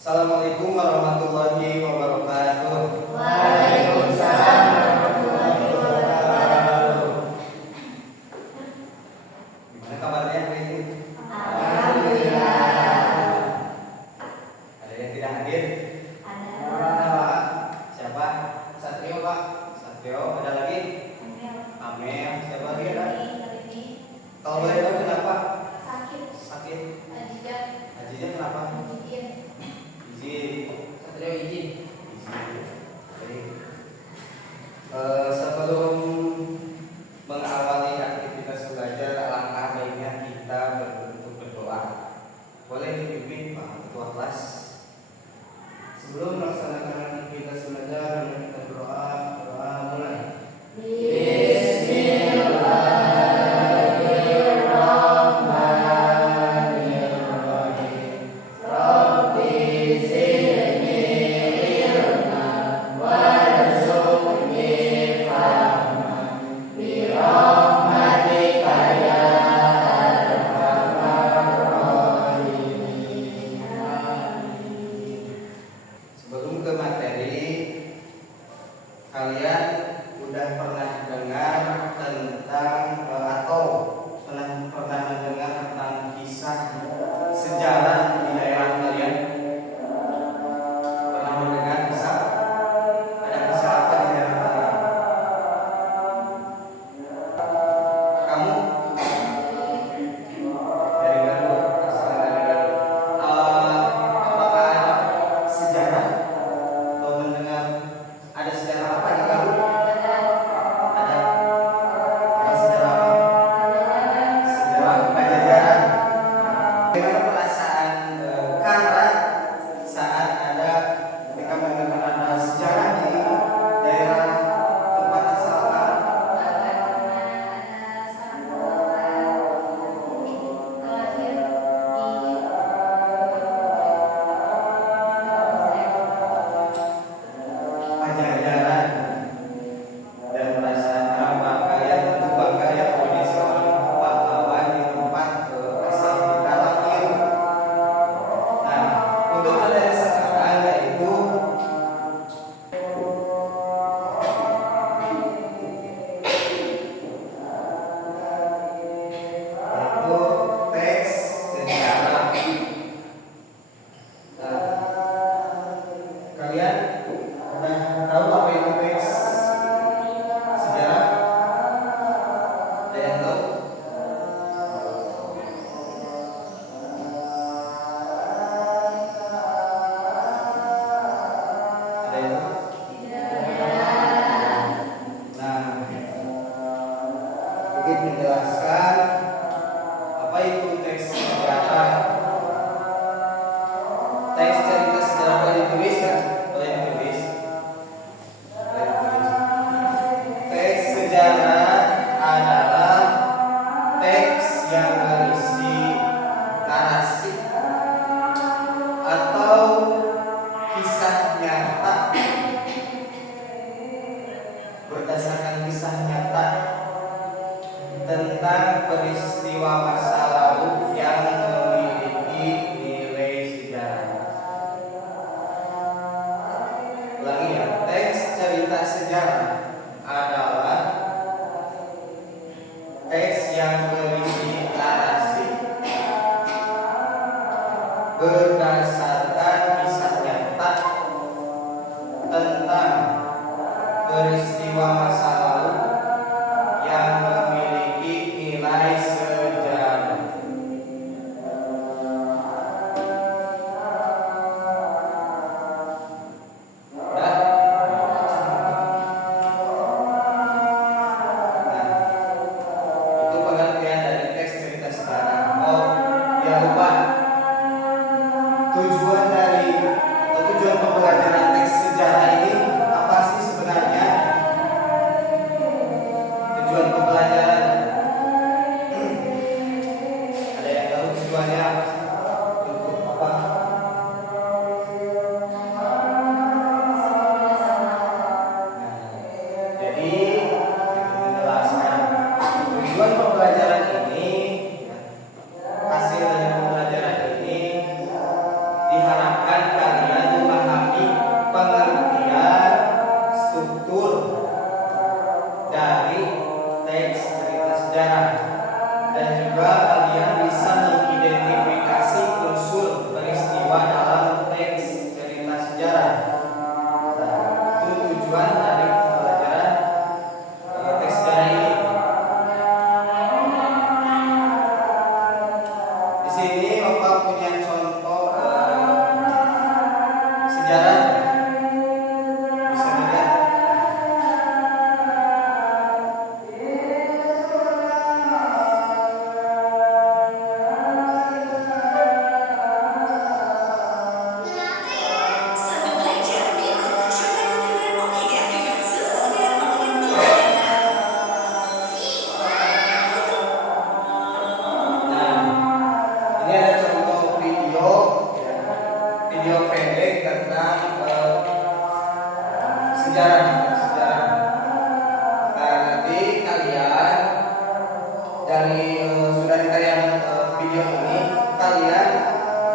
Assalamualaikum warahmatullahi wabarakatuh. Waalaikumsalam warahmatullahi wabarakatuh. Gimana kabarnya hari ini? Alhamdulillah. Ada yang tidak hadir? Ada. Siapa? Satrio, Pak. Satrio. Ada lagi? Amel. Siapa lagi ada? Kalau boleh tahu kenapa? Sakit. Hajinya kenapa? Izin. Satrio izin. Baik. Sebelum mengawali aktivitas belajar, alangkah baiknya kita untuk berdoa. Boleh dipimpin Pak Ketua kelas. Sebelum melaksanakan aktivitas belajar, kita berdoa. Doa mulai. Bismillahirrahmanirrahim. Rabbi zidni ilman warzuqni fahman birahmatika ya arhamar rahimin. Amin. Sebelum ke materi, kalian udah pernah dengar tentang atau pernah mendengar tentang kisah sejarah di daerah kalian? Pernah mendengar kisah? Ada kisah apa di daerah kalian? Kamu? Dari Garut, asal dari Garut. Apakah ada sejarah atau mendengar ada sejarah apa di Garut? Ada sejarah apa? Sejarah Pajajaran. Bagaimana perasaan Kara saat ada ketika mendengar ada sejarah di daerah tempat asal Kara? Pajajaran. Dan perasaan apa kalian tentu bangga ya punya seorang pahlawan di tempat asal kita lahir. Nah, untuk materi sekarang yaitu teks sejarah. Kalian udah tahu apa itu teks sejarah? Ada yang tahu? Ada yang tahu? Nah, ingin menjelaskan apa itu teks sejarah. Teks cerita sejarah boleh ditulis kan? Boleh ditulis. Teks sejarah adalah teks yang berisi narasi atau kisah nyata berdasarkan kisah nyata tentang peristiwa masa lalu yang memiliki nilai sejarah. Ulangi ya, teks cerita sejarah adalah teks yang berisi narasi berdasarkan kisah nyata tentang peristiwa masa lalu yang memiliki nilai sejarah. Udah? Nah, itu pengertian dari teks cerita sejarah. Oh, ya lupa. Tujuan pembelajaran teks sejarah ini apa sih sebenarnya? Tujuan pembelajaran ada yang tahu tujuannya apa sih? Untuk apa? Jadi menjelaskan tujuan pembelajaran ini, hasil dari pembelajaran ini diharapkan kalian video pendek tentang sejarah. Nah, nanti kalian dari sudah ditayang video ini, kalian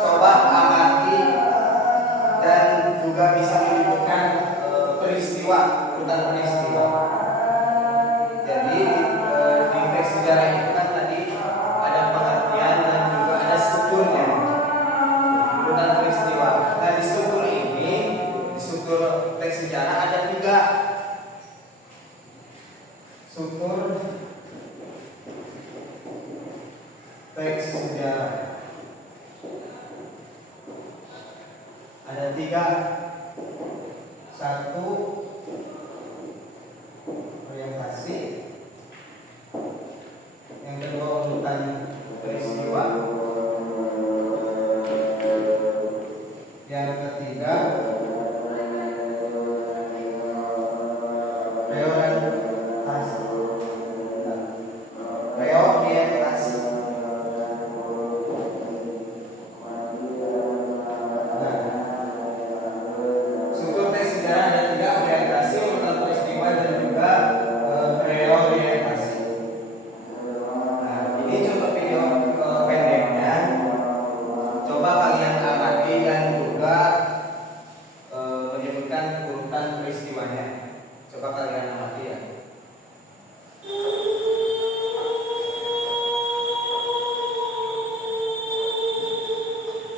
coba amati dan juga bisa menyebutkan peristiwa, urutan peristiwa. Jadi di teks sejarah itu kan tadi ada pengertian dan juga ada strukturnya, urutan peristiwa. Nah, di struktur ini, di struktur teks sejarah ada tiga struktur teks sejarah. Ada tiga. Satu, orientasi. Yang kedua, urutan peristiwa. Yang ketiga, reorientasi. Reorientasi. Struktur teks sejarah ada tiga: orientasi, urutan peristiwa, dan juga reorientasi. Nah, ini coba video pendeknya. Coba kalian amati dan juga menyebutkan urutan peristiwanya. Coba kalian amati ya.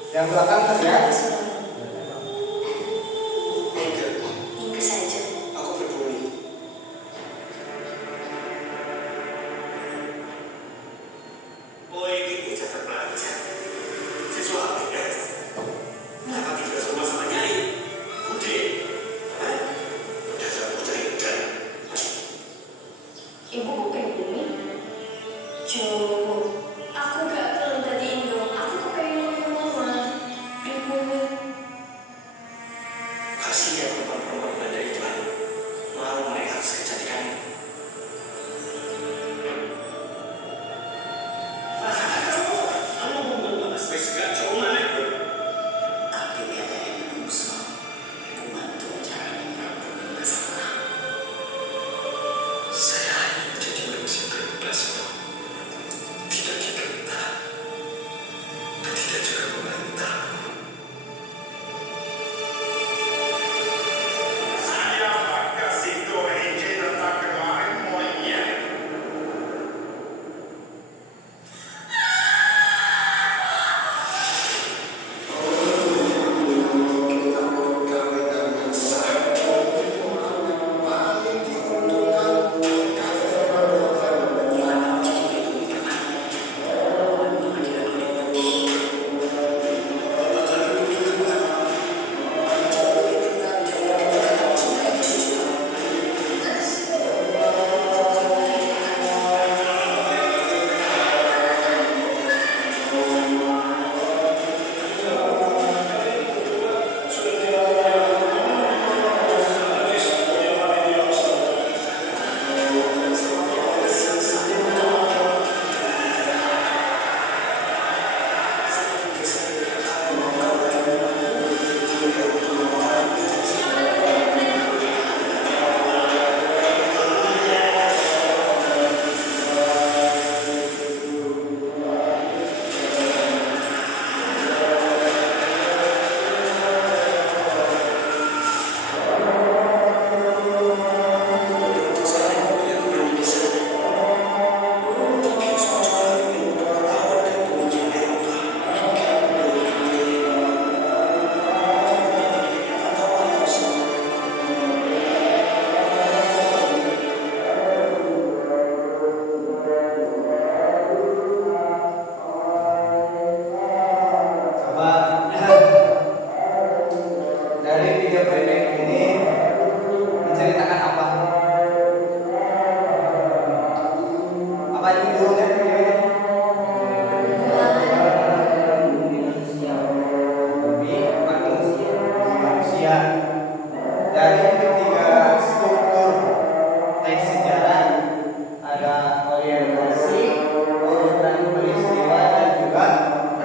Yang belakang saja. Ingat saja. Aku berbunyi. Mulai ini cepat belajar. Siswa ABS. Kenapa tidak semua sama Nyai? Budi. Dasar putri dan Ibu bukan ini. Coba. Aku gak pengen tadi Indo. Aku kepengen ngomong mama. Ibu. kasihan perempuan-perempuan Belanda itu. Mau mereka harus kecantikannya. Kamu membuat spesial cuma tapi katanya menungso membantu caranya merampung masalah. Saya hanya menjadi manusia bebas, Pak. Tidak diperintah, tidak juga memerintah. Siapa kasih tahu izin tentang kemarin monyet?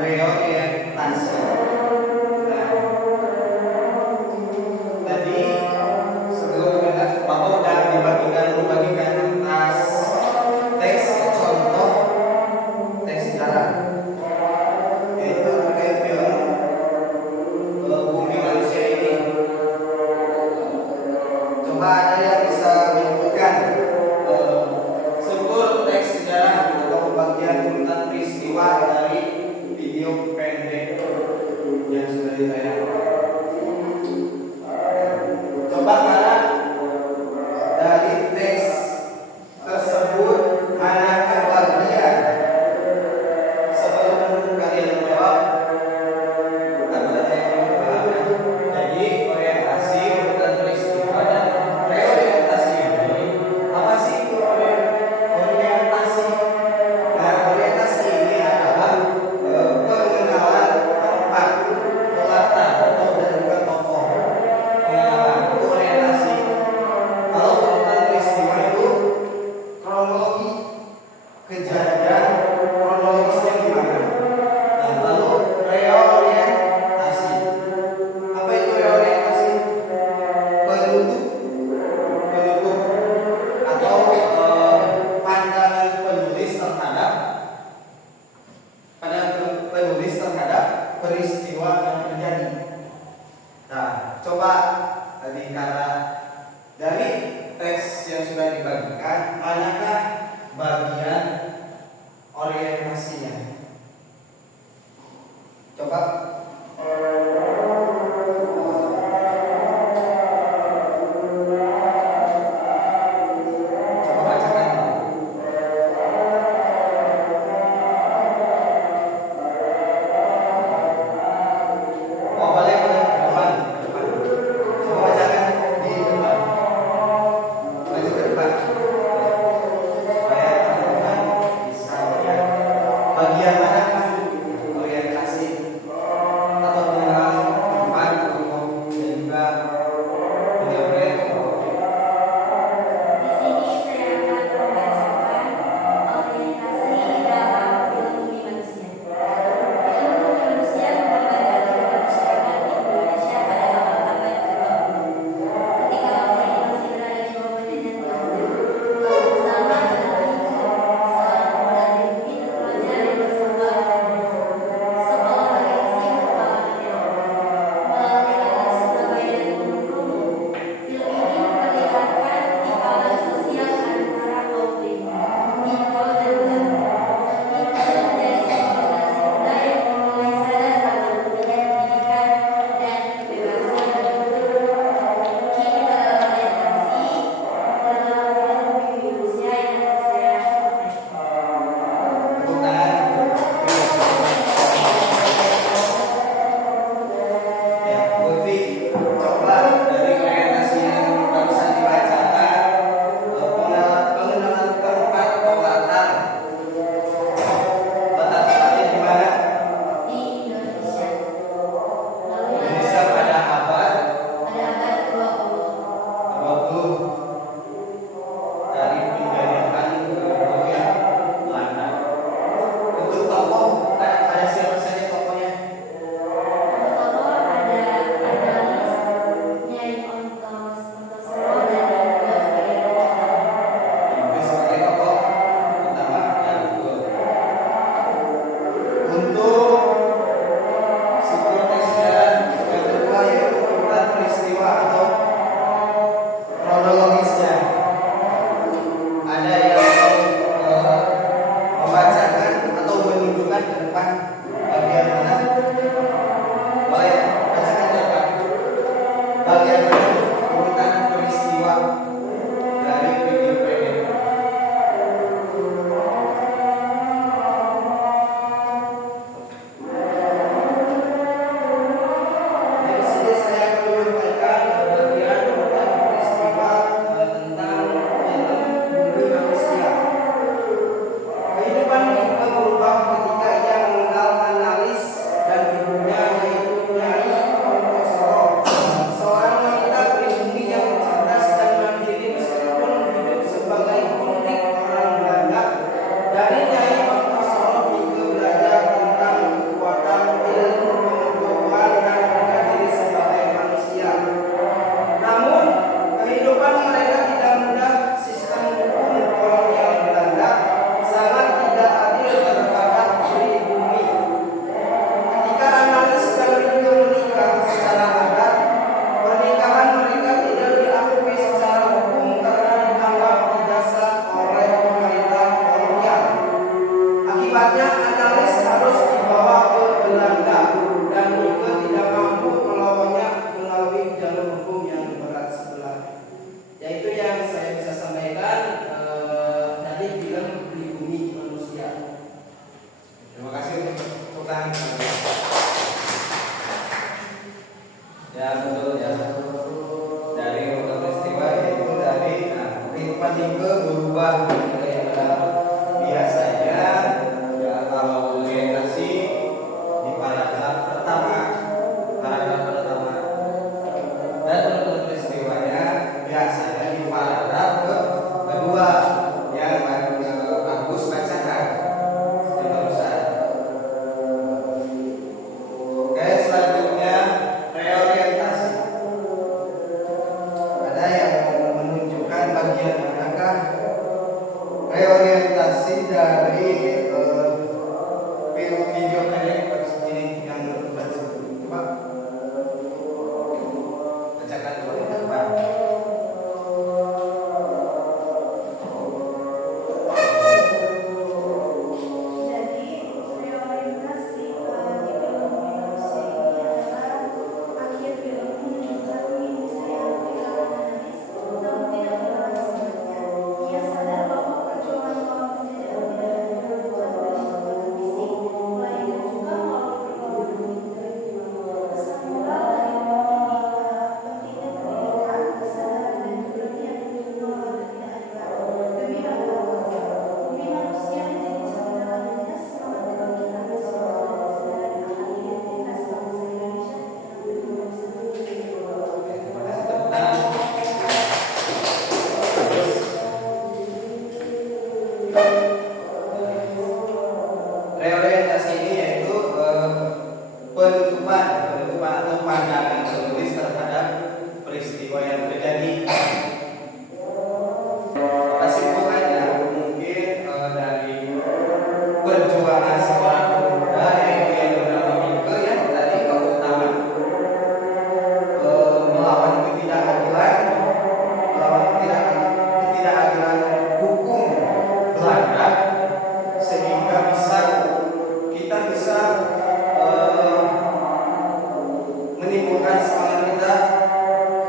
reorientasi. Nah, coba tadi karena dari teks yang sudah dibagikan, manakah bagian orientasinya? Coba bacakan. Oh, boleh depan. Coba bacakan di depan. Maju ke depan. Supaya teman-teman bisa melihat bagian manakah orientasi atau pengenalan tempat umum dan juga penyampaian. Di sini saya akan membacakan orientasi di dalam film Bumi Manusia. Film Bumi Manusia menggambarkan masyarakat Indonesia pada awal abad ke-20. Ketika bangsa ini masih berada di bawah penjajahan Belanda, bersama dengan Hindu, seorang pemuda pribumi terpelajar yang bersekolah dan sekolah bergengsi merupakan teori. Melalui latar Surabaya dan Gunung Bromo, film ini memperlihatkan ketimpangan sosial antara kaum pribumi, Indo dan Belanda. Ini menjadi sebuah generasi muda yang mulai sadar akan pentingnya pendidikan dan kebebasan berpikir. Kini dalam orientasi dalam film Bumi Manusia yang akan saya sampaikan. Tepuk tangan. Ya, Budi, coba dari orientasi yang barusan dibacakan, pengenalan tempat atau latar tempatnya di mana? Di Indonesia. Lalu Indonesia pada abad pada abad ke-20. 20 dari penjajahan Belanda. Untuk tokoh ada siapa saja tokohnya? Tokoh ada Analis, Nyai Ontosoro dan Indo sebagai tokoh utama. Inggris sebagai tokoh utama, ya betul. Untuk sekuriti sejarah yang kedua yaitu urutan peristiwa atau kronologisnya. Ada yang membacakan atau menunjukkan ke depan bagian mana? Boleh bacakan ke depan. Bagian mana urutan peristiwa dari video pendek? Dari sini saya akan menyampaikan bagian urutan peristiwa tentang film Bumi Manusia. Kehidupan Mika berubah ketika ia mengenal Analis dan ibunya yaitu Nyai Ontosoro, seorang wanita pribumi yang cerdas dan mandiri meskipun hidup sebagai kuntik orang Belanda. Dari Nyai Ontosoro Mika belajar tentang kekuatan ilmu pengetahuan dan harga diri sebagai manusia. Namun, kehidupan mereka tidak mudah. Sistem hukum kolonial Belanda sangat tidak adil terhadap pribumi. Ketika Analis dan Mika menikah secara adat, pernikahan mereka tidak diakui secara hukum karena dianggap tidak sah oleh pemerintah kolonial. Akibatnya Analis harus dibawa ke Belanda dan Mika tidak mampu melawannya melalui jalur hukum yang berat sebelah. Yaitu yang saya bisa sampaikan dari film Bumi Manusia. Terima kasih untuk tepuk tangan. Ya betul ya. Dari urutan peristiwa yaitu dari kehidupan Mika berubah ketika biasanya ya kalau orientasi di paragraf pertama dan urutan peristiwanya biasanya di paragraf kedua yang Agus bacakan seperti barusan. Oke, selanjutnya reorientasi. Ada yang menunjukkan bagian manakah reorientasi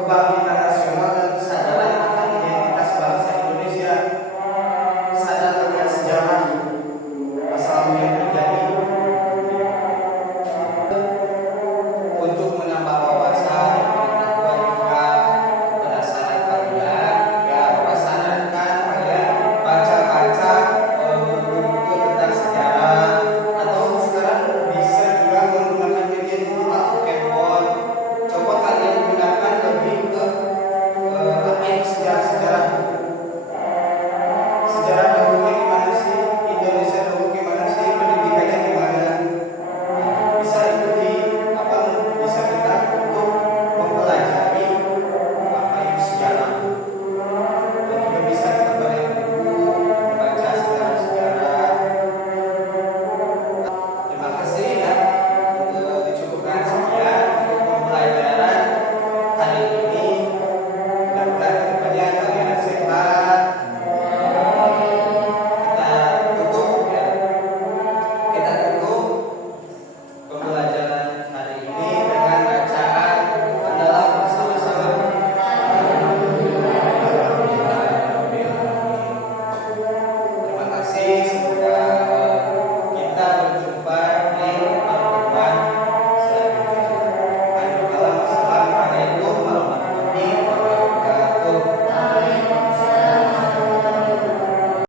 kebangkitan